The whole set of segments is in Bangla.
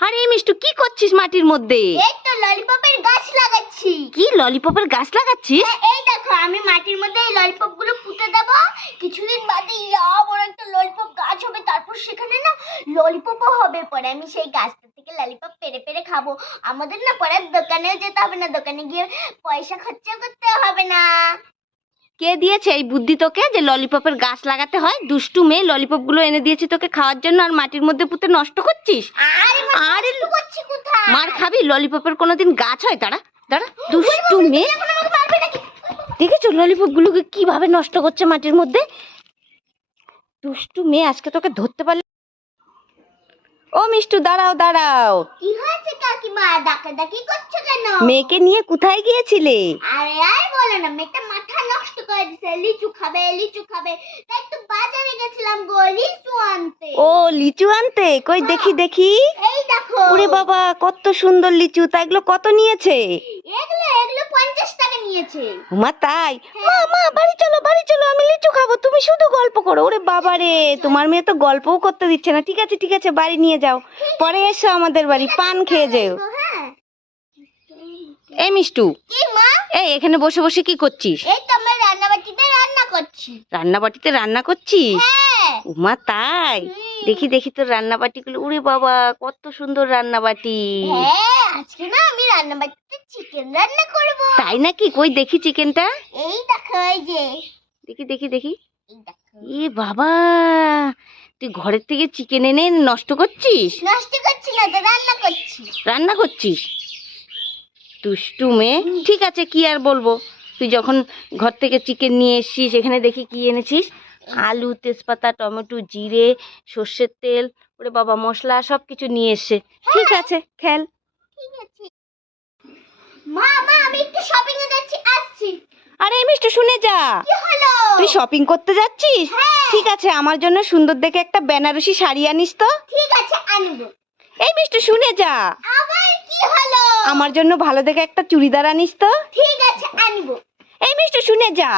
আরে মিষ্টু কি করছিস মাটির মধ্যে? এই তো ললিপপের গাছ লাগাচ্ছি। কি ললিপপের গাছ লাগাচ্ছিস? হ্যাঁ, এই দেখো আমি মাটির মধ্যে এই ললিপপগুলো পুঁতে দেবো। কিছুদিন বাদে ইয়া বড় একটা ললিপপ গাছ হবে তারপর সেখানে না ললিপপও হবে পরে। আমি সেই গাছটা থেকে ললিপপ পেরে পেরে খাব। আমাদের না পরে দোকানেও যেতে হবে না দোকানে গিয়ে পয়সা খরচা করতে হবে না। কে দিয়েছে এই বুদ্ধি তোকে যে ললিপপের গাছ লাগাতে হয়? দুষ্টু মেয়ে ললিপপগুলো এনে দিয়েছি তোকে খাওয়ার জন্য আর মাটির মধ্যে পুঁতে নষ্ট করছিস? আরে মার খাবি? ললিপপের কোনোদিন গাছ হয়? তারা দাঁড়া। দুষ্টু মেয়ে। দেখেছ ললিপপ গুলোকে কীভাবে নষ্ট করছে মাটির মধ্যে? দুষ্টু মেয়ে আজকে তোকে ধরতে পারলে ও মিষ্টু দাঁড়াও দাঁড়াও। কি হয়েছে কাকিমা? ডাকাডাকি করছ কেন? মেয়েকে নিয়ে কোথায় গিয়েছিলে? আরে আর বলো না মেয়েটা মাথা নষ্ট করে দিছে লিচু খাবে লিচু খাবে। তাই তো বাজারে গেছিলাম গো লিচু আনতে। ও লিচু আনতে? কই দেখি দেখি। এই দেখো। ওরে বাবা কত সুন্দর লিচু। তা এগুলো কত নিয়েছে? এগুলো এগুলো পঞ্চাশ টাকা নিয়েছে। মা তাই? মা মা বাড়ি চলো বাড়ি চলো আমি লিচু খাব। তুমি শুধু গল্প করো। ওরে বাবা রে তোমার মেয়ে তো গল্পও করতে দিচ্ছে না। ঠিক আছে ঠিক আছে বাড়ি নিয়ে যাও। পরে এসো আমাদের বাড়ি পান খেয়ে যেও। হ্যাঁ। এই মিষ্টু এই এখানে বসে বসে কি করছিস? এই তো করছি? রান্না করছিস? হ্যাঁ। উমা তাই? দেখি দেখি তোর রান্না বাটিগুলো উরে বাবা কত সুন্দর রান্না বাটি হ্যাঁ আজকে না আমি রান্নাবাটিতে চিকেন রান্না করব। তাই নাকি? কই দেখি চিকেনটা এই দেখো এই যে। দেখি দেখি দেখি। এ বাবা তুই ঘরের থেকে চিকেন এনে নষ্ট করছিস? নষ্ট করছি না তো রান্না করছি। রান্না করছিস? দুষ্টু মেয়ে। ঠিক আছে কি আর বলব? তুই যখন ঘর থেকে চিকেন নিয়ে এসছিস এখানে দেখি কি এনেছিস? আলু তেজপাতা টমেটো জিরে সর্ষের তেল ওরে বাবা মশলা সব কিছু নিয়ে এসছে ঠিক আছে খেল। ঠিক আছে। আসছি। আরে মিষ্টি শুনে যা। তুই শপিং করতে যাচ্ছিস? হ্যাঁ। ঠিক আছে আমার জন্য সুন্দর দেখে একটা বেনারসি শাড়ি আনিস তো। ঠিক আছে আনব। এই মিষ্টি শুনে যা। আবার কি হলো? আমার জন্য ভালো দেখে একটা চুড়িদার আনিস তো। ঠিক আছে আনব। শুনে যা।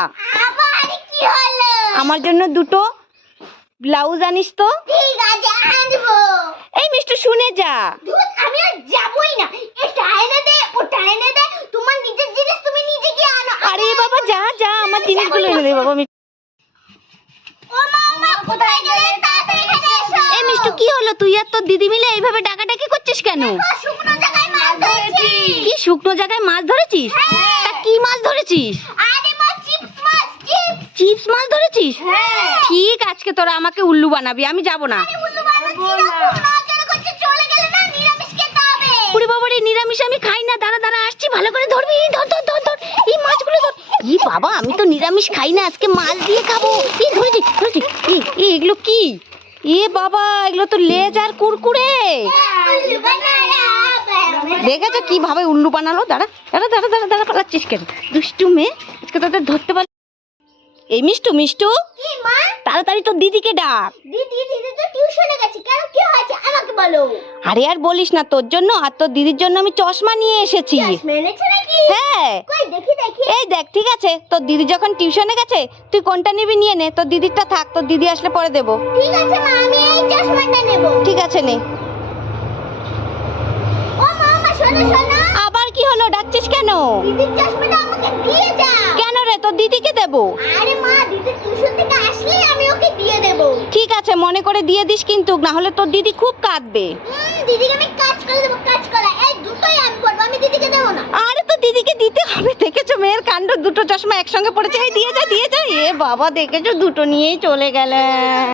আবার কি হলো? আমার জন্য দুটো ব্লাউজ আনিস তো। ঠিক আছে আনব। এই মিষ্টি শুনে যা। আমি আর যাবই না। এটা এনে দে ওটা এনে দে। তোমার নিজের জিনিস তুমি নিজে গিয়ে আনো। আরে বাবা যা যা আমার জিনিসগুলো এনে দে বাবা ও মা মা কোথায় গেলে তাড়াতাড়ি এখানে এসো? এই মিষ্টি কি হলো? তুই আর তোর দিদি মিলে এইভাবে ডাকাডাকি করছিস কেন? শুকনো জায়গায় মাছ ধরেছি। কি শুকনো জায়গায় মাছ ধরেছিস? হ্যাঁ। তা কি মাছ ধরেছিস? আরে চিপস মাছ ধরেছিস? হ্যাঁ। ঠিক আজকে তোরা আমাকে উল্লু বানাবি আমি যাব না। না নিরামিষ আমি খাই না দাঁড়া দাঁড়া আসছি ভালো করে ধরবি ধর ধর ধর ধর এই মাছগুলো ধর। ই বাবা আমি তো নিরামিষ খাই না আজকে মাছ দিয়ে খাব। এই ধরেছি ধরেছি এই এই এগুলো কি? এ বাবা এগুলো তো লেজ আর কুরকুরে। দেখেছ কীভাবে উল্লু বানালো? দাঁড়া দাঁড়া দাঁড়া দাঁড়া দাঁড়া পালাচ্ছিস কেন? দুষ্টু মেয়ে আজকে তোদের ধরতে পার এই মিষ্টু মিষ্টু। কি মা? তাড়াতাড়ি তোর দিদিকে ডাক। দিদি দিদি তো টিউশনে গেছে। কেন কি হয়েছে? আমাকে বলো। আরে আর বলিস না তোর জন্য আর তোর দিদির জন্য আমি চশমা নিয়ে এসেছি। চশমা এনেছে নাকি? হ্যাঁ। কই দেখি দেখি। এই দেখ ঠিক আছে। তোর দিদি যখন টিউশনে গেছে তুই কোনটা নিবি নিয়ে নে। তোর দিদিরটা থাক তোর দিদি আসলে পরে দেবো। ঠিক আছে মা আমি এই চশমাটা নেব। ঠিক আছে নে। ও মা শোনো শোনো। আবার কি হলো ডাকছিস কেন? দিদির চশমাটা আমাকে দিয়ে যাও কেন রে তোর দিদিকে দেবো? আরে মা দিদি টিউশন থেকে আসলে আমি ওকে দিয়ে দেব ঠিক আছে মনে করে দিয়ে দিস কিন্তু না হলে তোর দিদি খুব কাঁদবে। দিদিকে আমি কাজ করে দেবো কাজ করা। এই দুটোই আমি করব আমি দিদিকে দেবো না। আরে তো দিদিকে দিতে হবে দেখেছ মেয়ের কাণ্ড? দুটো চশমা একসঙ্গে পড়েছে। এই দিয়ে যা দিয়ে যা। এ বাবা দেখেছ দুটো নিয়েই চলে গেলে।